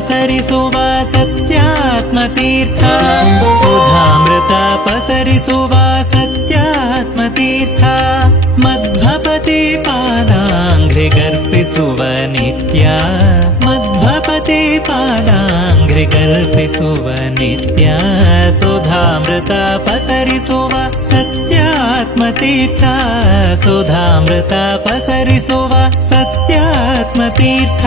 ಪಸರಿಸುವ ಸತ್ಯಾತ್ಮತೀರ್ಥ ಸುಧಾಮೃತ ಪಸರಿಸುವ ಸತ್ಯಾತ್ಮತೀರ್ಥ ಮಧ್ವಪತಿ ಪಾದಾಂಘ್ರಿಗರ್ಪಿಸುವ ನಿತ್ಯ ಮಧ್ವಪತಿ ಪಾದಾಂಘ್ರಿಗರ್ಪಿಸುವ ನಿತ್ಯ ಸುಧಾಮೃತ ಪಸರಿಸುವ ಸತ್ಯಾತ್ಮತೀರ್ಥ ಸುಧಾಮೃತ ಪಸರಿಸುವ ಸತ್ಯಾತ್ಮತೀರ್ಥ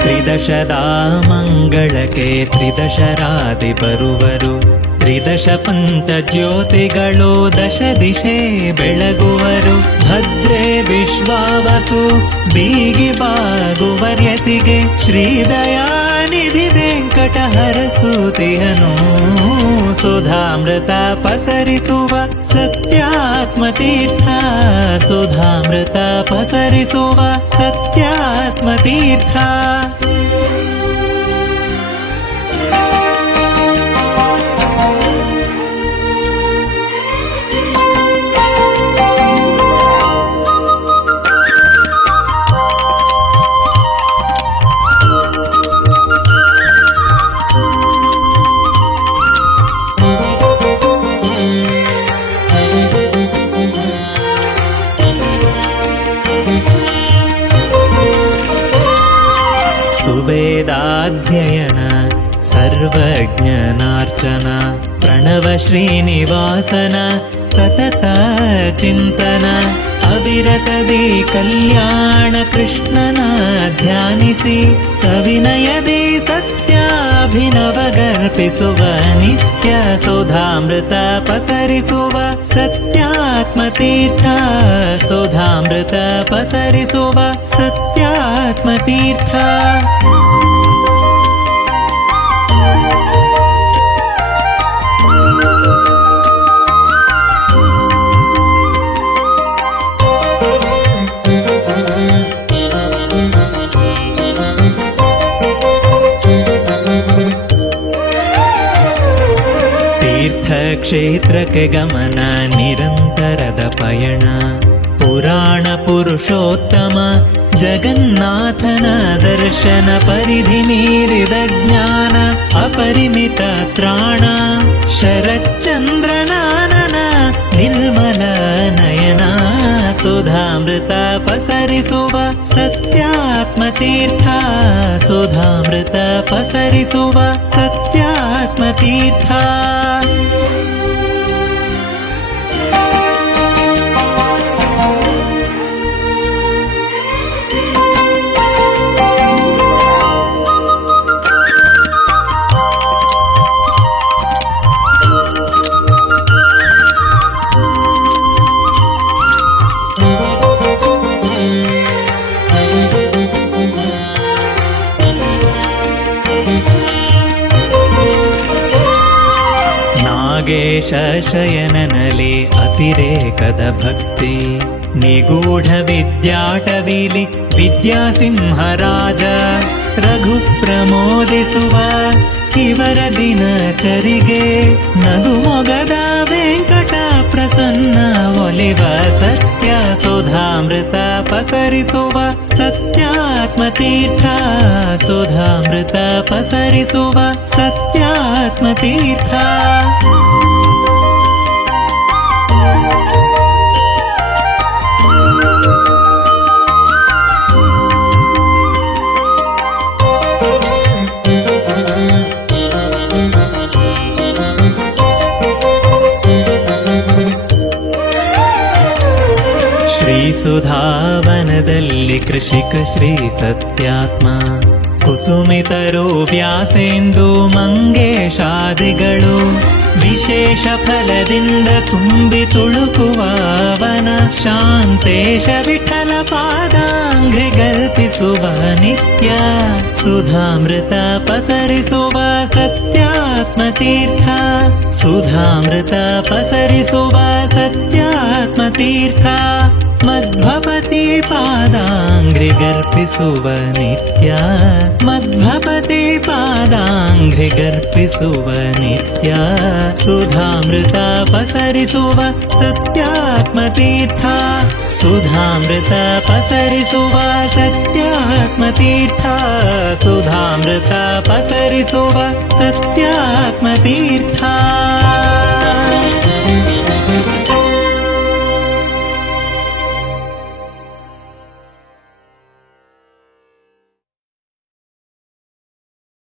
ತ್ರಿದಶದಾ ಮಂಗಳಕ್ಕೆ ತ್ರಿದಶರಾದಿ ಬರುವರು ತ್ರಿದಶ ಪಂಚ ಜ್ಯೋತಿಗಳು ದಶ ದಿಶೆ ಬೆಳಗುವರು ಭದ್ರೇ ವಿಶ್ವಾವಸು ಬೀಗಿ ಬಾಗುವರ್ಯತಿಗೆ ಶ್ರೀದಯಾನಿಧಿ ವೆಂಕಟ ಹರಸುತಿಹನು ಸುಧಾಮೃತ ಪಸರಿಸುವ ಸತ್ಯಾತ್ಮತೀರ್ಥ ಸುಧಾಮೃತ ಪಸರಿಸುವ ಸತ್ಯಾತ್ಮತೀರ್ಥ ಸುವೇದಾಧ್ಯಯನ ಸರ್ವಜ್ಞನಾರ್ಚನ ಪ್ರಣವ ಶ್ರೀನಿವಾಸನ ಸತತ ಚಿಂತನ ಅವಿರತದಿ ಕಲ್ಯಾಣ ಕೃಷ್ಣನ ಧ್ಯಾನಿಸಿ ಸವಿನಯದಿ ಸತ್ಯಾಭಿನವಗರ್ಪಿಸುವ ನಿತ್ಯ ಸುಧಾಮೃತ ಪಸರಿಸುವ ಸತ್ಯಾತ್ಮತೀರ್ಥ ಸುಧಾಮೃತ ಪಸರಿಸುವ ಸತ್ಯಾತ್ಮತೀರ್ಥ ಕ್ಷೇತ್ರಕ್ಕೆ ಗಮನ ನಿರಂತರದ ಪಯಣ ಪುರಾಣ ಪುರುಷೋತ್ತಮ ಜಗನ್ನಾಥನ ದರ್ಶನ ಪರಿಧಿ ಮೀರಿದ ಜ್ಞಾನ ಅಪರಿಮಿತ ತ್ರಾಣ ಶರಚ್ಚಂದ್ರನಾನನ ನಿರ್ಮಲ ನಯನ ಸುಧಾಮೃತ ಪಸರಿಸುವ ಸತ್ಯಾತ್ಮತೀರ್ಥ ಸುಧಾಮೃತ ಪಸರಿಸುವ ಸತ್ಯಾತ್ಮತೀರ್ಥ ಶಯನನಲಿ ಅತಿರೇಕದ ಭಕ್ತಿ ನಿಗೂಢ ವಿದ್ಯಾಟವಿಲಿ ವಿದ್ಯಾಸಿಂಹರಾಜ ರಘು ಪ್ರಮೋದಿಸುವ ಇವರ ದಿನಚರಿಗೆ ನಗುಮೊಗದ ವೆಂಕಟ ಪ್ರಸನ್ನ ಒಲಿವ ಸತ್ಯ ಸುಧಾಮೃತ ಪಸರಿಸುವ ಸತ್ಯಾತ್ಮತೀರ್ಥ ಸುಧಾಮೃತ ಪಸರಿಸುವ ಸತ್ಯಾತ್ಮತೀರ್ಥ ಸುಧಾವನದಲ್ಲಿ ಕೃಷಿಕ ಶ್ರೀ ಸತ್ಯಾತ್ಮ ಕುಸುಮಿತರು ವ್ಯಾಸೇಂದು ಮಂಗೇಶಾದಿಗಳು ವಿಶೇಷ ಫಲದಿಂದ ತುಂಬಿ ತುಳುಕುವವನ ಶಾಂತೇಶ ವಿಠಲ ಪಾದಾಂಘ್ರಿಗರ್ಪಿಸುವ ನಿತ್ಯ ಸುಧಾಮೃತ ಪಸರಿಸುವ ಸತ್ಯಾತ್ಮತೀರ್ಥ ಸುಧಾಮೃತ ಪಸರಿಸುವ ಸತ್ಯಾತ್ಮತೀರ್ಥ ಮಧ್ವಪತಿ ಪಾದಾಂಘ್ರಿಗರ್ಪಿಸುವ ನಿತ್ಯ ಮಧ್ವಪತಿ ಪಾದಾಂಘ್ರಿಗರ್ಪಿಸುವ ನಿತ್ಯ ಸುಧಾಮೃತ ಪಸರಿಸುವ ಸತ್ಯಾತ್ಮತೀರ್ಥ ಸುಧಾಮೃತ ಪಸರಿಸುವ ಸತ್ಯಾತ್ಮತೀರ್ಥ ಸುಧಾಮೃತ ಪಸರಿಸುವ ಸತ್ಯಾತ್ಮತೀರ್ಥ